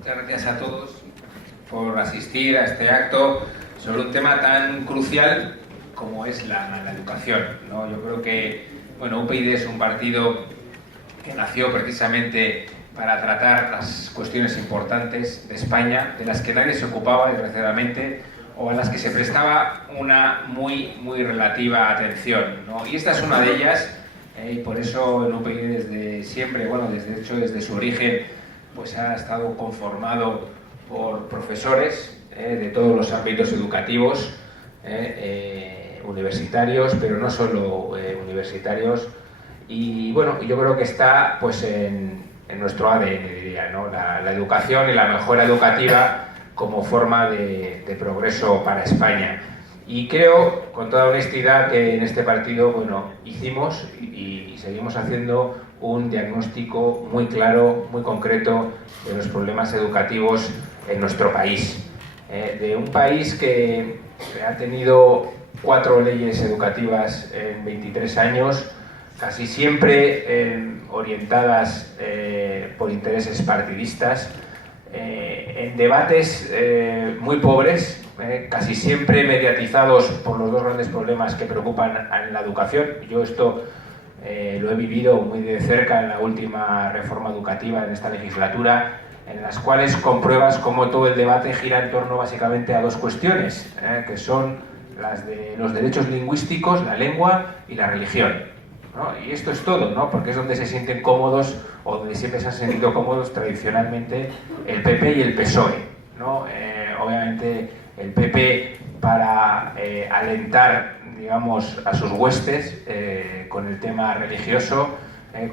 Muchas gracias a todos por asistir a este acto sobre un tema tan crucial como es la educación, ¿no? Yo creo que, bueno, UPyD es un partido que nació precisamente para tratar las cuestiones importantes de España, de las que nadie se ocupaba, desgraciadamente, o a las que se prestaba una muy relativa atención, ¿no? Y esta es una de ellas, y por eso el UPyD desde siempre, bueno, desde su origen, pues ha estado conformado por profesores de todos los ámbitos educativos, universitarios, pero no solo universitarios. Y bueno, yo creo que está pues en nuestro ADN, diría, ¿no? La educación y la mejora educativa como forma de progreso para España. Y creo, con toda honestidad, que en este partido, bueno, hicimos y seguimos haciendo un diagnóstico muy claro, muy concreto de los problemas educativos en nuestro país. De un país que ha tenido 4 leyes educativas en 23 años, casi siempre orientadas por intereses partidistas, en debates muy pobres, casi siempre mediatizados por los dos grandes problemas que preocupan en la educación. Yo esto lo he vivido muy de cerca en la última reforma educativa en esta legislatura, en las cuales compruebas cómo todo el debate gira en torno básicamente a 2 cuestiones, que son las de los derechos lingüísticos, la lengua y la religión, ¿no? Y esto es todo, ¿no? Porque es donde se sienten cómodos, o donde siempre se han sentido cómodos tradicionalmente el PP y el PSOE, ¿no? Obviamente el PP para alentar, digamos, a sus huestes con el tema religioso,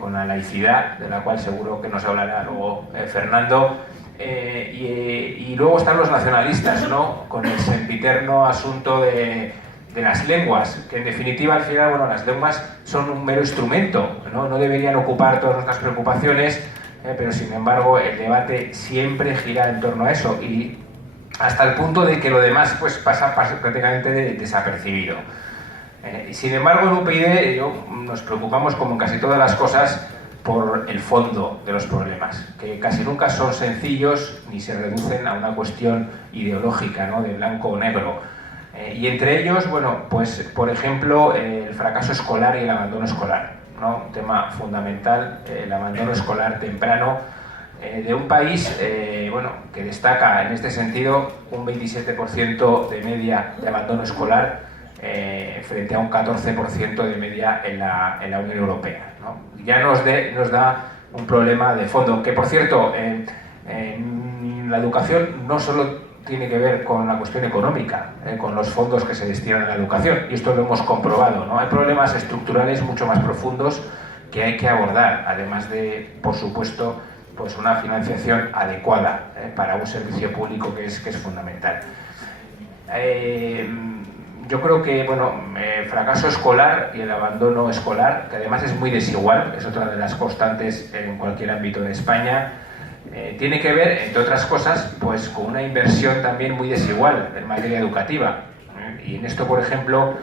con la laicidad, de la cual seguro que nos hablará luego Fernando, y luego están los nacionalistas, ¿no? Con el sempiterno asunto de las lenguas, que en definitiva al final, bueno, las lenguas son un mero instrumento, no deberían ocupar todas nuestras preocupaciones, pero sin embargo el debate siempre gira en torno a eso, y hasta el punto de que lo demás pues pasa prácticamente desapercibido. Sin embargo, en UPyD nos preocupamos, como en casi todas las cosas, por el fondo de los problemas, que casi nunca son sencillos ni se reducen a una cuestión ideológica, ¿no? De blanco o negro. Y entre ellos, bueno, pues por ejemplo, el fracaso escolar y el abandono escolar, ¿no? Un tema fundamental, el abandono escolar temprano de un país bueno, que destaca en este sentido un 27% de media de abandono escolar frente a un 14% de media en la Unión Europea, ¿no? Ya nos da un problema de fondo, que por cierto, en la educación no solo tiene que ver con la cuestión económica, con los fondos que se destinan a la educación, y esto lo hemos comprobado, ¿no? Hay problemas estructurales mucho más profundos que hay que abordar, además de, por supuesto, pues una financiación adecuada para un servicio público que es fundamental. Yo creo que, bueno, el fracaso escolar y el abandono escolar, que además es muy desigual, es otra de las constantes en cualquier ámbito de España, tiene que ver, entre otras cosas, pues con una inversión también muy desigual en materia educativa. Y en esto, por ejemplo,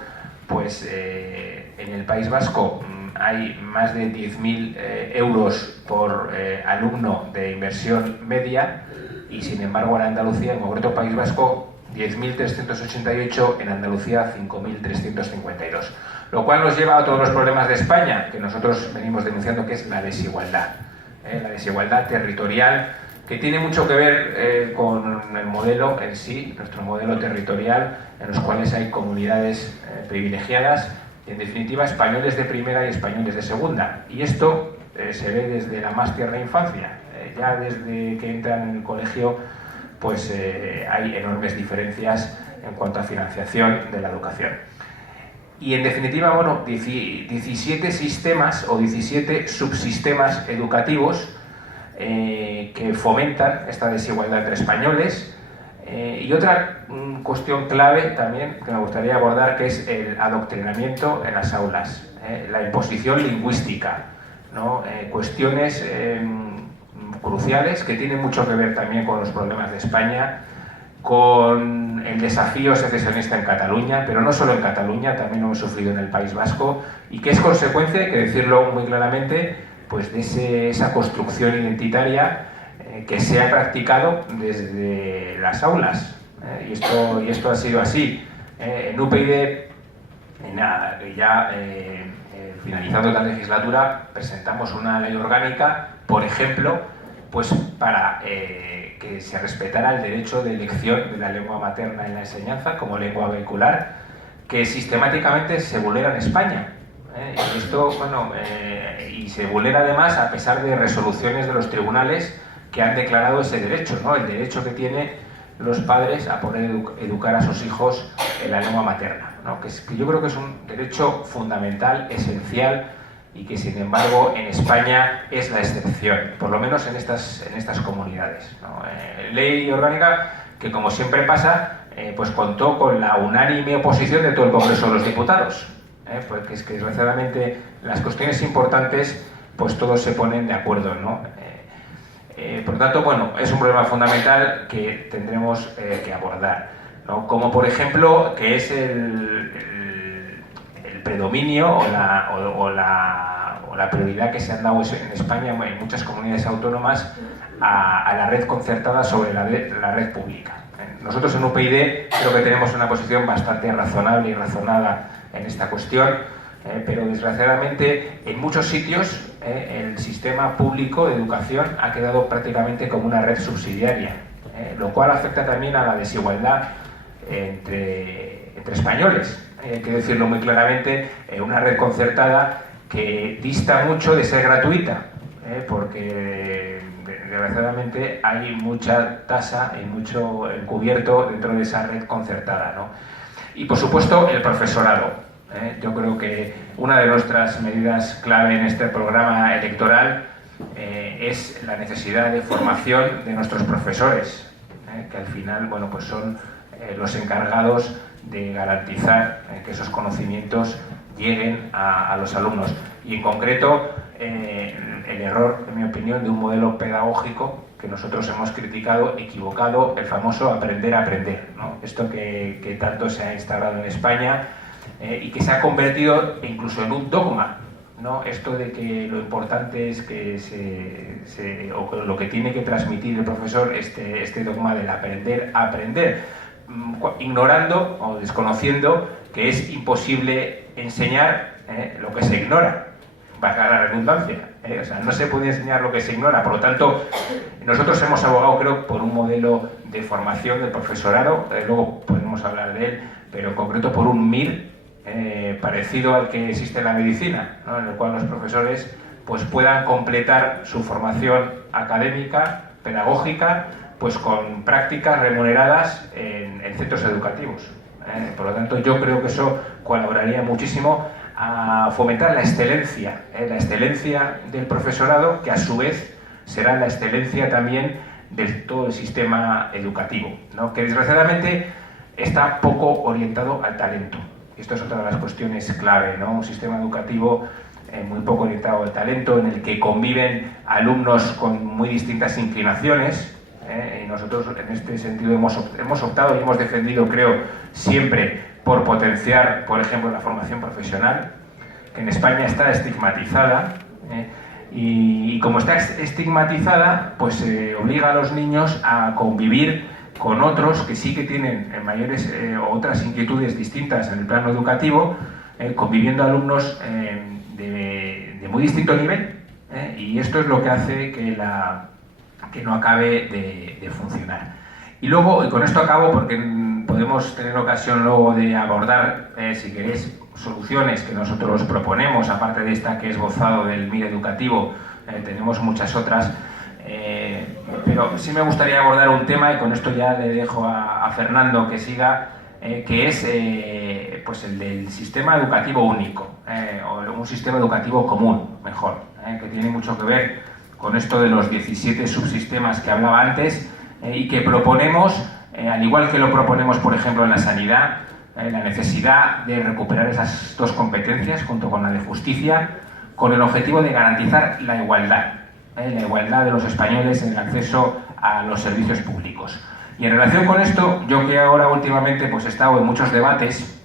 pues en el País Vasco hay más de 10.000 euros por alumno de inversión media, y sin embargo en Andalucía, en concreto País Vasco, 10.388, en Andalucía 5.352. Lo cual nos lleva a todos los problemas de España, que nosotros venimos denunciando, que es la desigualdad. La desigualdad territorial, que tiene mucho que ver con el modelo en sí, nuestro modelo territorial, en los cuales hay comunidades privilegiadas, y en definitiva españoles de primera y españoles de segunda. Y esto se ve desde la más tierna infancia. Ya desde que entran en el colegio, pues hay enormes diferencias en cuanto a financiación de la educación. Y en definitiva, bueno, 17 sistemas o 17 subsistemas educativos que fomentan esta desigualdad entre españoles. Y otra cuestión clave también que me gustaría abordar, que es el adoctrinamiento en las aulas, la imposición lingüística, ¿no? Cuestiones cruciales que tienen mucho que ver también con los problemas de España, con el desafío secesionista en Cataluña, pero no solo en Cataluña, también lo hemos sufrido en el País Vasco, y que es consecuencia, hay que decirlo muy claramente, pues de esa construcción identitaria que sea practicado desde las aulas. Y esto ha sido así. En UPyD, finalizando la legislatura, presentamos una ley orgánica, por ejemplo, pues para que se respetara el derecho de elección de la lengua materna en la enseñanza como lengua vehicular, que sistemáticamente se vulnera en España. Y esto, y se vulnera además a pesar de resoluciones de los tribunales que han declarado ese derecho, ¿no? El derecho que tienen los padres a poder educar a sus hijos en la lengua materna, ¿no? Que yo creo que es un derecho fundamental, esencial, y que sin embargo en España es la excepción, por lo menos en estas comunidades, ¿no? Ley orgánica que, como siempre pasa, pues contó con la unánime oposición de todo el Congreso de los Diputados, porque es que desgraciadamente las cuestiones importantes pues todos se ponen de acuerdo, ¿no? Por lo tanto, bueno, es un problema fundamental que tendremos que abordar, ¿no? Como por ejemplo, que es el predominio o la prioridad que se han dado en España, en muchas comunidades autónomas, a la red concertada sobre la red pública. Nosotros en UPyD creo que tenemos una posición bastante razonable y razonada en esta cuestión, pero desgraciadamente en muchos sitios el sistema público de educación ha quedado prácticamente como una red subsidiaria, lo cual afecta también a la desigualdad entre españoles. Hay que decirlo muy claramente, una red concertada que dista mucho de ser gratuita, porque desgraciadamente hay mucha tasa y mucho encubierto dentro de esa red concertada, ¿no? Y por supuesto el profesorado. Yo creo que una de nuestras medidas clave en este programa electoral es la necesidad de formación de nuestros profesores, que al final, bueno, pues son los encargados de garantizar que esos conocimientos lleguen a los alumnos. Y en concreto, el error, en mi opinión, de un modelo pedagógico que nosotros hemos criticado, equivocado, el famoso aprender a aprender, ¿no? Esto que tanto se ha instalado en España y que se ha convertido incluso en un dogma, ¿no? Esto de que lo importante es que o lo que tiene que transmitir el profesor, este dogma del aprender a aprender, ignorando o desconociendo que es imposible enseñar lo que se ignora, valga la redundancia, o sea, no se puede enseñar lo que se ignora. Por lo tanto, nosotros hemos abogado, creo, por un modelo de formación del profesorado, luego podemos hablar de él, pero en concreto por un MIR parecido al que existe en la medicina, ¿no? En el cual los profesores pues puedan completar su formación académica, pedagógica, pues con prácticas remuneradas en centros educativos. Por lo tanto, yo creo que eso colaboraría muchísimo a fomentar la excelencia del profesorado, que a su vez será la excelencia también de todo el sistema educativo, ¿no? Que desgraciadamente está poco orientado al talento. Esto es otra de las cuestiones clave, ¿no? Un sistema educativo muy poco orientado al talento, en el que conviven alumnos con muy distintas inclinaciones, y nosotros en este sentido hemos optado y hemos defendido, creo, siempre por potenciar, por ejemplo, la formación profesional, que en España está estigmatizada, y como está estigmatizada, pues obliga a los niños a convivir con otros que sí que tienen mayores otras inquietudes distintas en el plano educativo, conviviendo alumnos de muy distinto nivel, y esto es lo que hace que no acabe de funcionar. Y luego, y con esto acabo porque podemos tener ocasión luego de abordar, si queréis, soluciones que nosotros proponemos, aparte de esta que he esbozado del MIR educativo, tenemos muchas otras, pero sí me gustaría abordar un tema, y con esto ya le dejo a Fernando que siga, que es pues el del sistema educativo único, o un sistema educativo común, mejor, que tiene mucho que ver con esto de los 17 subsistemas que hablaba antes, y que proponemos, al igual que lo proponemos, por ejemplo, en la sanidad, la necesidad de recuperar esas dos competencias junto con la de justicia, con el objetivo de garantizar la igualdad de los españoles en el acceso a los servicios públicos. Y en relación con esto, yo que ahora últimamente pues he estado en muchos debates,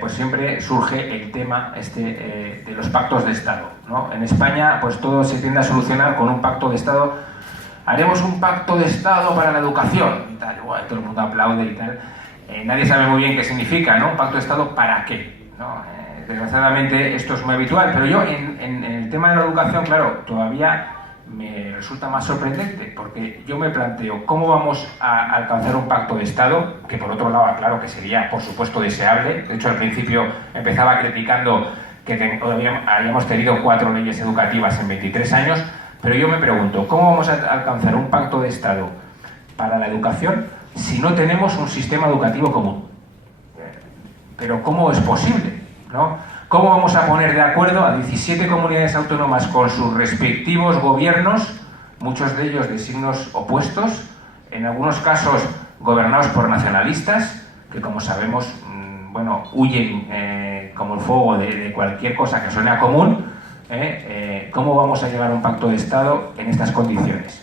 pues siempre surge el tema de los pactos de Estado, ¿no? En España pues todo se tiende a solucionar con un pacto de Estado haremos un pacto de Estado para la educación, y tal, bueno, todo el mundo aplaude y tal. Nadie sabe muy bien qué significa, ¿no? Un pacto de Estado, ¿para qué? ¿No? Desgraciadamente esto es muy habitual, pero yo en el tema de la educación, claro, todavía me resulta más sorprendente, porque yo me planteo cómo vamos a alcanzar un pacto de Estado, que por otro lado, claro, que sería por supuesto deseable. De hecho, al principio empezaba criticando que habíamos tenido 4 leyes educativas en 23 años, pero yo me pregunto, ¿cómo vamos a alcanzar un pacto de Estado para la educación si no tenemos un sistema educativo común? Pero ¿cómo es posible, ¿no? ¿Cómo vamos a poner de acuerdo a 17 comunidades autónomas con sus respectivos gobiernos, muchos de ellos de signos opuestos, en algunos casos gobernados por nacionalistas, que como sabemos, bueno, huyen como el fuego de cualquier cosa que suene a común? ¿Cómo vamos a llegar a un pacto de Estado en estas condiciones?